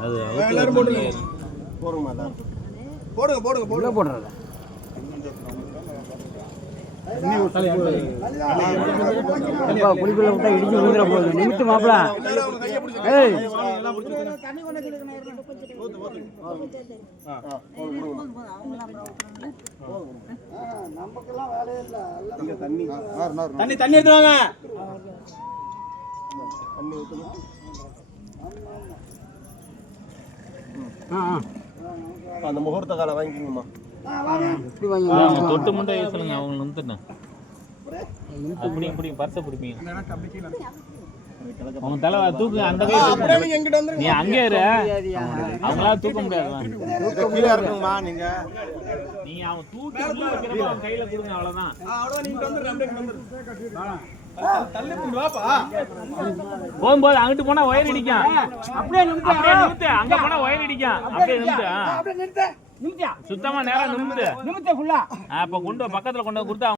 அது எல்லாரும் போடுங்க போடுங்க போடுறதா குடிக்குள்ள விட்டா இடிச்சு விழுந்துற போகுது நிமித்து மாப்பிள ஏய் தண்ணி தண்ணி எடுத்துவாங்க அந்த முகூர்த்த காலை வாங்கிக்கோங்கம்மா தொட்டு முண்டை சொல்லுங்க அவங்க நிறுத்துட்டேன் அப்படி இப்படி பர்ஸை பிடிப்பீங்க அவங்க தலை தூக்கு அந்த நீ அங்கே இரு அவங்களால தூக்க முடியாது நீ அவன் தூக்கி அவன் கையில கொடுங்க அவ்வளவுதான் போகும்போது அங்கிட்டு போனா ஒயர் இடிக்கும் அப்படியே நிறுத்து அங்க போனா ஒயர் இடிக்கும் அப்படியே நிறுத்து சுத்தமா நேரம் நிமித்து அப்ப கொண்டு பக்கத்துல கொண்டு கொடுத்தா